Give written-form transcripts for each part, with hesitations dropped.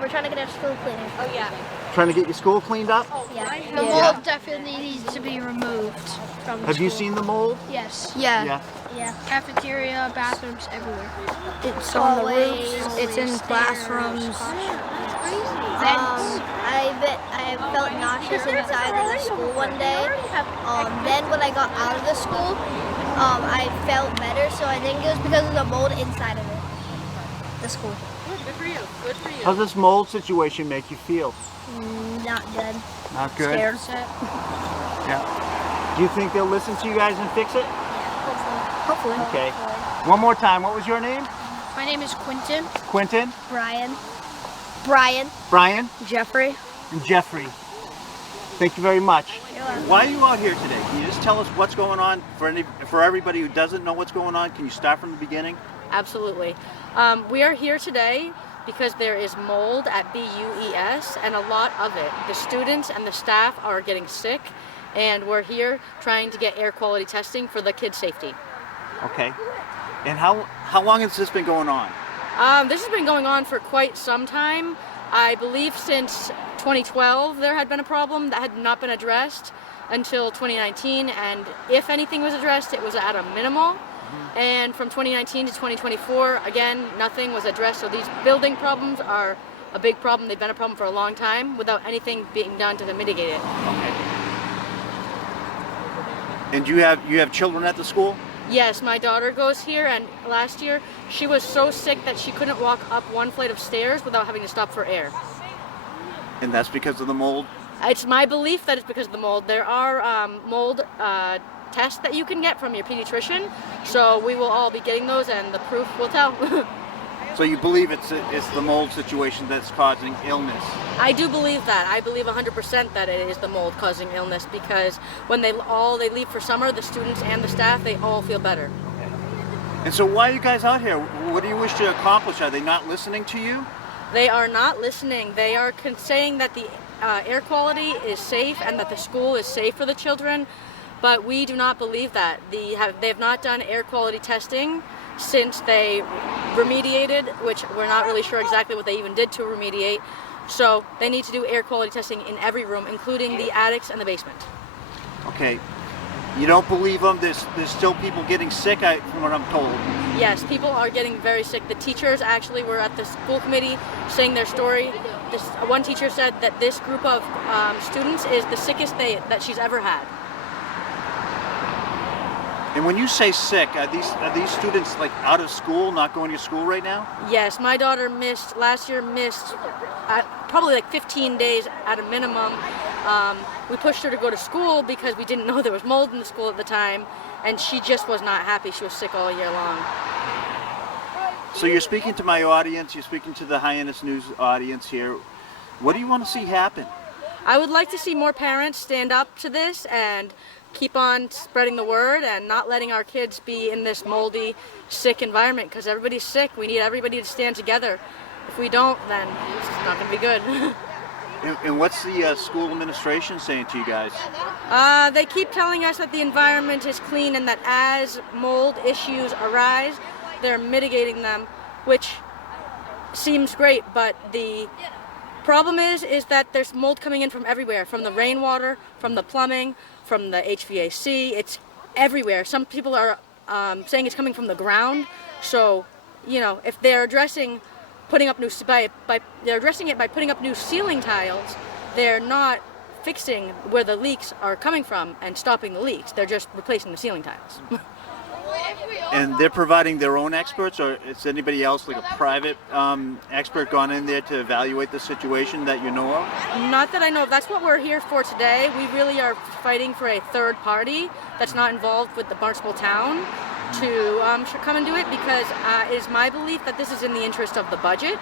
we're trying to get our school cleaner. Oh yeah. Trying to get your school cleaned up? Yeah. The mold definitely needs to be removed from the Have you school. seen the mold? Yes. Yeah. Yeah. Cafeteria, bathrooms, everywhere. It's on the roofs, it's in classrooms. I felt nauseous inside of the school one day. Then when I got out of the school, I felt better. So I think it was because of the mold inside of it, the school. Good for you. Good for you. How's this mold situation make you feel? Not good. Not good? Scared. Yeah. Do you think they'll listen to you guys and fix it? Hopefully. Okay. One more time. What was your name? My name is Quentin. Quentin? Brian. Brian? Jeffrey. And Jeffrey. Thank you very much. Why are you out here today? Can you just tell us what's going on for everybody who doesn't know what's going on? Can you start from the beginning? Absolutely. We are here today because there is mold at BUES and a lot of it. The students and the staff are getting sick, and we're here trying to get air quality testing for the kids' safety. Okay. And how long has this been going on? This has been going on for quite some time. I believe since 2012 there had been a problem that had not been addressed until 2019, and if anything was addressed, it was at a minimal. And from 2019 to 2024, again, nothing was addressed. So these building problems are a big problem. They've been a problem for a long time without anything being done to mitigate it. Okay. And you have children at the school? Yes, my daughter goes here, and last year she was so sick that she couldn't walk up one flight of stairs without having to stop for air. And that's because of the mold? It's my belief that it's because of the mold. There are mold tests that you can get from your pediatrician, so we will all be getting those, and the proof will tell. So you believe it's the mold situation that's causing illness? I do believe that. I believe 100% that it is the mold causing illness, because when they leave for summer, the students and the staff, they all feel better. And so why are you guys out here? What do you wish to accomplish? Are they not listening to you? They are not listening. They are saying that the air quality is safe and that the school is safe for the children, but we do not believe that. They have not done air quality testing since they remediated, which we're not really sure exactly what they even did to remediate. So they need to do air quality testing in every room, including the attics and the basement. Okay. You don't believe them? There's still people getting sick, from what I'm told. Yes, people are getting very sick. The teachers actually were at the school committee saying their story. One teacher said that this group of students is the sickest that she's ever had. And when you say sick, are these students like out of school, not going to school right now? Yes, my daughter last year missed probably like 15 days at a minimum. We pushed her to go to school because we didn't know there was mold in the school at the time, and she just was not happy. She was sick all year long. So you're speaking to my audience, you're speaking to the Hyannis News audience here. What do you want to see happen? I would like to see more parents stand up to this and keep on spreading the word and not letting our kids be in this moldy, sick environment, because everybody's sick. We need everybody to stand together. If we don't, then it's not going to be good. And what's the school administration saying to you guys? They keep telling us that the environment is clean and that as mold issues arise, they're mitigating them, which seems great, but the problem is that there's mold coming in from everywhere, from the rainwater, from the plumbing, from the HVAC. It's everywhere. Some people are saying it's coming from the ground. So, you know, if they're addressing they're addressing it by putting up new ceiling tiles, they're not fixing where the leaks are coming from and stopping the leaks. They're just replacing the ceiling tiles. And they're providing their own experts, or is anybody else, like a private expert, gone in there to evaluate the situation that you know of? Not that I know of. That's what we're here for today. We really are fighting for a third party that's not involved with the Barnstable town to come and do it, because it is my belief that this is in the interest of the budget.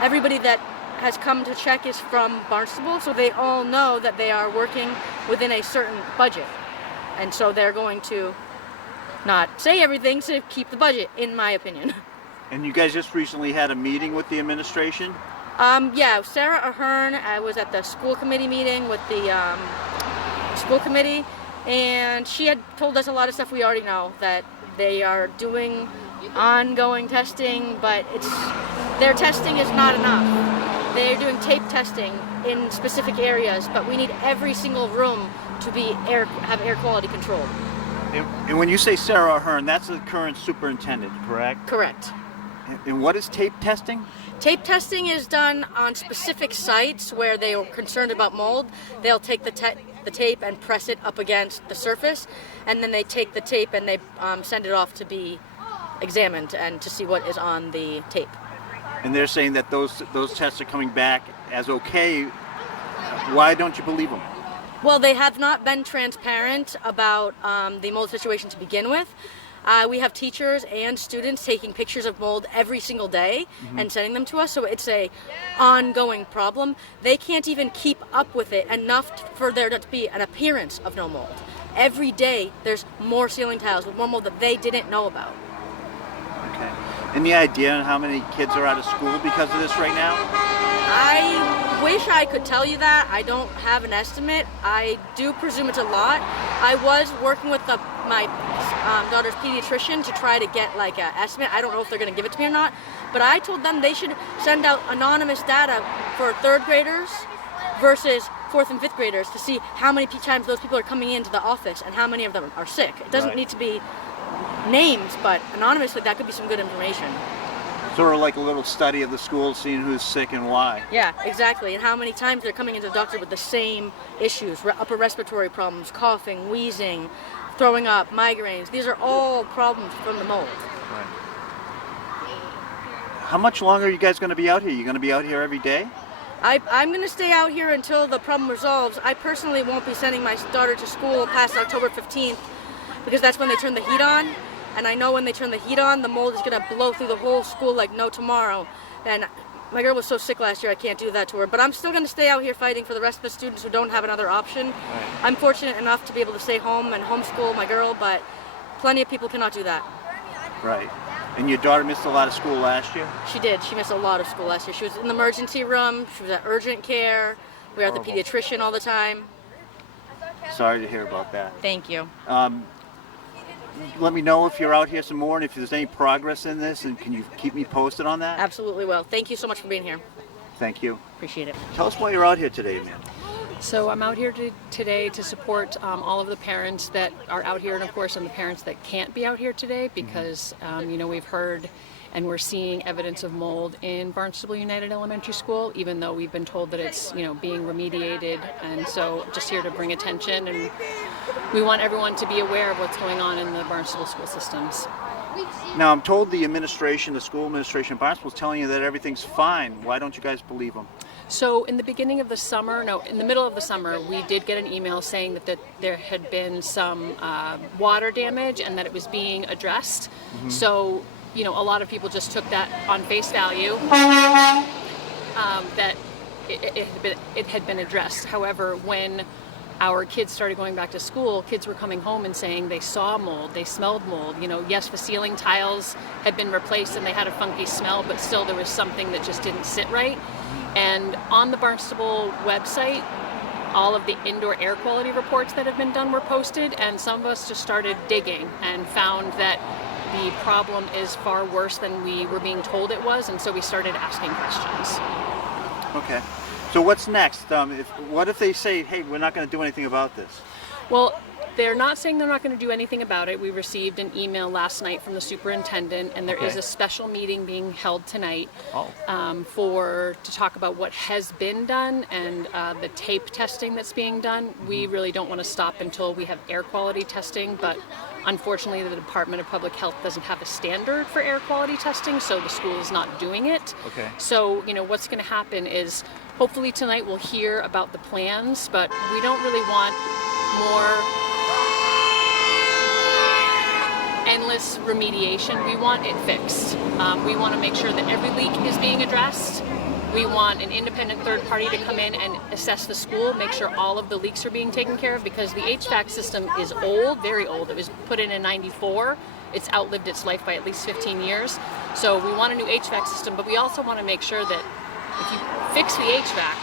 Everybody that has come to check is from Barnstable, so they all know that they are working within a certain budget. And so they're going to not say everything to keep the budget, in my opinion. And you guys just recently had a meeting with the administration? Yeah, Sarah Ahern was at the school committee meeting with the school committee, and she had told us a lot of stuff we already know, that they are doing ongoing testing, but their testing is not enough. They're doing tape testing in specific areas, but we need every single room to have air quality control. And when you say Sarah Ahern, that's the current superintendent, correct? Correct. And what is tape testing? Tape testing is done on specific sites where they are concerned about mold. They'll take the tape and press it up against the surface, and then they take the tape and they send it off to be examined and to see what is on the tape. And they're saying that those tests are coming back as okay. Why don't you believe them? Well, they have not been transparent about the mold situation to begin with. We have teachers and students taking pictures of mold every single day and sending them to us, so it's a ongoing problem. They can't even keep up with it enough for there to be an appearance of no mold. Every day there's more ceiling tiles with more mold that they didn't know about. Okay. Any idea on how many kids are out of school because of this right now? I wish I could tell you that. I don't have an estimate. I do presume it's a lot. I was working with my daughter's pediatrician to try to get like an estimate. I don't know if they're going to give it to me or not, but I told them they should send out anonymous data for third graders versus fourth and fifth graders to see how many times those people are coming into the office and how many of them are sick. It doesn't need to be names, but anonymously that could be some good information. Sort of like a little study of the school, seeing who's sick and why. Yeah, exactly. And how many times they're coming into the doctor with the same issues, upper respiratory problems, coughing, wheezing, throwing up, migraines. These are all problems from the mold. Right. How much longer are you guys going to be out here? You going to be out here every day? I'm going to stay out here until the problem resolves. I personally won't be sending my daughter to school past October 15th because that's when they turn the heat on. And I know when they turn the heat on, the mold is going to blow through the whole school like no tomorrow. And my girl was so sick last year, I can't do that to her. But I'm still going to stay out here fighting for the rest of the students who don't have another option. Right. I'm fortunate enough to be able to stay home and homeschool my girl, but plenty of people cannot do that. Right. And your daughter missed a lot of school last year? She did. She missed a lot of school last year. She was in the emergency room. She was at urgent care. We were at the pediatrician all the time. Sorry to hear about that. Thank you. Let me know if you're out here some more and if there's any progress in this, and can you keep me posted on that? Absolutely will. Thank you so much for being here. Thank you. Appreciate it. Tell us why you're out here today, man. So I'm out here today to support all of the parents that are out here, and of course, and the parents that can't be out here today because, you know, we've heard and we're seeing evidence of mold in Barnstable United Elementary School, even though we've been told that it's, you know, being remediated. And so just here to bring attention, and we want everyone to be aware of what's going on in the Barnstable school systems. Now, I'm told the administration, the school administration of Barnstable is telling you that everything's fine. Why don't you guys believe them? So in the beginning of the summer, in the middle of the summer, we did get an email saying that there had been some water damage and that it was being addressed. So, you know, a lot of people just took that on face value, that it had been addressed. However, when our kids started going back to school, kids were coming home and saying they saw mold, they smelled mold. You know, yes, the ceiling tiles had been replaced and they had a funky smell, but still there was something that just didn't sit right. And on the Barnstable website, all of the indoor air quality reports that have been done were posted, and some of us just started digging and found that the problem is far worse than we were being told it was, and so we started asking questions. Okay. So what's next? What if they say, hey, we're not going to do anything about this? Well, they're not saying they're not going to do anything about it. We received an email last night from the superintendent, and there is a special meeting being held tonight to talk about what has been done and the tape testing that's being done. We really don't want to stop until we have air quality testing, but unfortunately the Department of Public Health doesn't have a standard for air quality testing, so the school is not doing it. Okay. So, you know, what's going to happen is hopefully tonight we'll hear about the plans, but we don't really want more endless remediation. We want it fixed. We want to make sure that every leak is being addressed. We want an independent third party to come in and assess the school, make sure all of the leaks are being taken care of, because the HVAC system is old, very old. It was put in '94. It's outlived its life by at least 15 years. So we want a new HVAC system, but we also want to make sure that if you fix the HVAC,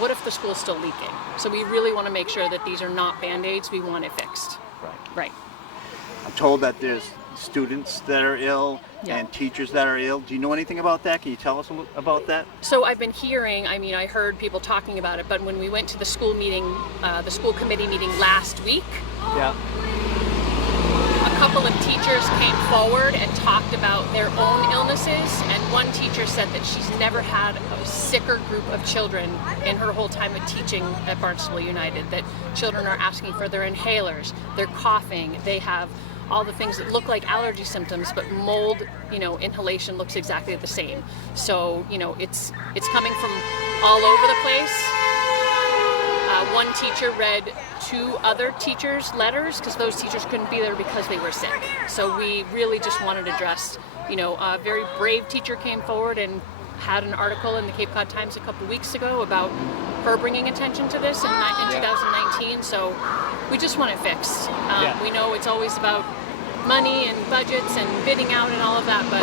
what if the school's still leaking? So we really want to make sure that these are not Band-Aids. We want it fixed. Right. Right. I'm told that there's students that are ill Yeah. and teachers that are ill. Do you know anything about that? Can you tell us about that? So I've been hearing, I mean, I heard people talking about it, but when we went to the school meeting, the school committee meeting last week, Yeah. a couple of teachers came forward and talked about their own illnesses, and one teacher said that she's never had a sicker group of children in her whole time of teaching at Barnstable United, that children are asking for their inhalers, they're coughing, they have all the things that look like allergy symptoms, but mold, inhalation looks exactly the same. So, it's coming from all over the place. One teacher read 2 other teachers' letters because those teachers couldn't be there because they were sick. So we really just wanted to address, a very brave teacher came forward and had an article in the Cape Cod Times a couple weeks ago about her bringing attention to this in 2019. So we just want it fixed. We know it's always about money and budgets and bidding out and all of that, but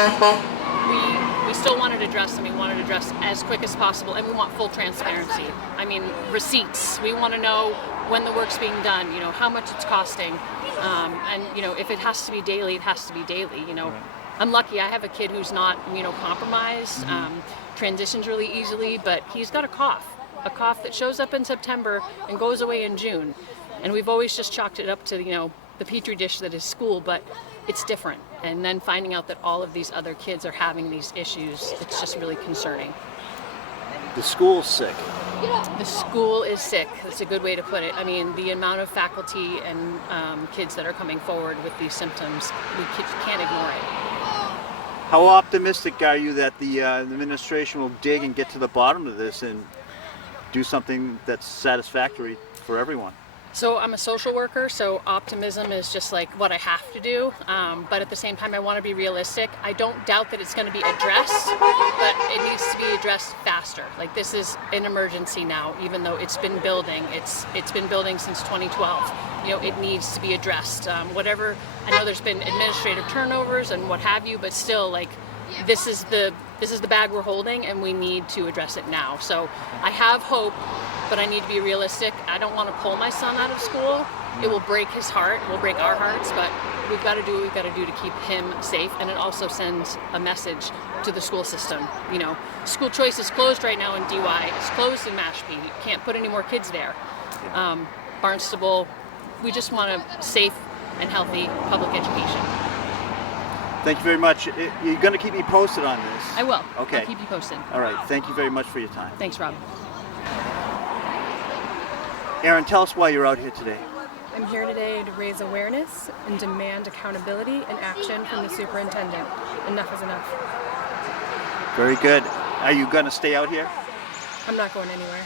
we still wanted to address, and we wanted to address as quick as possible, and we want full transparency. I mean, receipts. We want to know when the work's being done, how much it's costing, and if it has to be daily, it has to be daily. I'm lucky. I have a kid who's not immunocompromised, transitions really easily, but he's got a cough that shows up in September and goes away in June, and we've always just chalked it up to the petri dish that is school, but it's different. And then finding out that all of these other kids are having these issues, it's just really concerning. The school's sick. The school is sick. That's a good way to put it. I mean, the amount of faculty and kids that are coming forward with these symptoms, we can't ignore it. How optimistic are you that the administration will dig and get to the bottom of this and do something that's satisfactory for everyone? So I'm a social worker, so optimism is just like what I have to do, but at the same time I want to be realistic. I don't doubt that it's going to be addressed, but it needs to be addressed faster. Like, this is an emergency now, even though it's been building. It's been building since 2012. It needs to be addressed. Whatever, I know there's been administrative turnovers and what have you, but still, like, this is the bag we're holding, and we need to address it now. So I have hope, but I need to be realistic. I don't want to pull my son out of school. It will break his heart, it will break our hearts, but we've got to do what we've got to do to keep him safe, and it also sends a message to the school system. School choice is closed right now in DY. It's closed in Mashpee. You can't put any more kids there. Barnstable, we just want a safe and healthy public education. Thank you very much. You're going to keep me posted on this? I will. Okay. I'll keep you posted. All right. Thank you very much for your time. Thanks, Rob. Aaron, tell us why you're out here today. I'm here today to raise awareness and demand accountability and action from the superintendent. Enough is enough. Very good. Are you going to stay out here? I'm not going anywhere.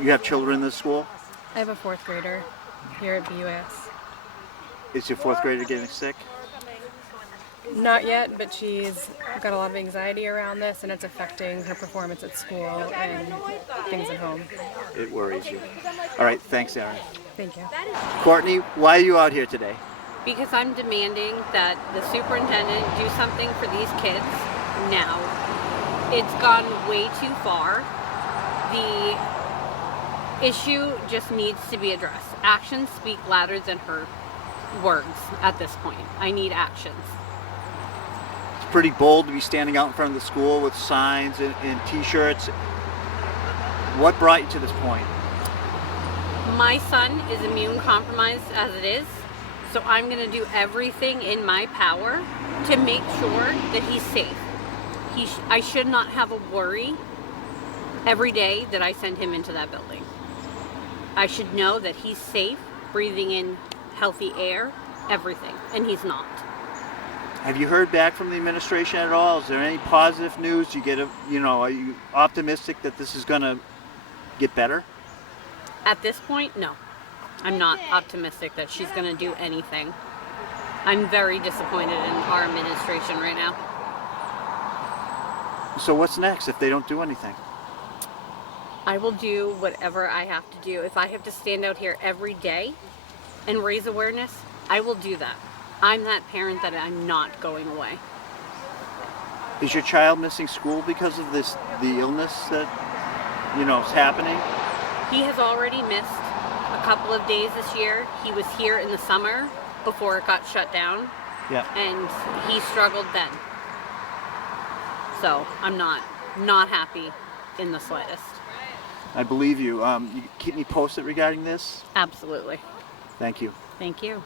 You have children in the school? I have a 4th grader here at BUS. Is your 4th grader getting sick? Not yet, but she's got a lot of anxiety around this, and it's affecting her performance at school and things at home. It worries you. All right. Thanks, Aaron. Thank you. Courtney, why are you out here today? Because I'm demanding that the superintendent do something for these kids now. It's gone way too far. The issue just needs to be addressed. Actions speak louder than her words at this point. I need actions. It's pretty bold to be standing out in front of the school with signs and t-shirts. What brought you to this point? My son is immune compromised as it is, so I'm going to do everything in my power to make sure that he's safe. I should not have a worry every day that I send him into that building. I should know that he's safe, breathing in healthy air, everything, and he's not. Have you heard back from the administration at all? Is there any positive news? Are you optimistic that this is going to get better? At this point, no. I'm not optimistic that she's going to do anything. I'm very disappointed in our administration right now. So what's next if they don't do anything? I will do whatever I have to do. If I have to stand out here every day and raise awareness, I will do that. I'm that parent that I'm not going away. Is your child missing school because of the illness that, is happening? He has already missed a couple of days this year. He was here in the summer before it got shut down. Yeah. And he struggled then. So I'm not happy in the slightest. I believe you. You keep me posted regarding this. Absolutely. Thank you. Thank you.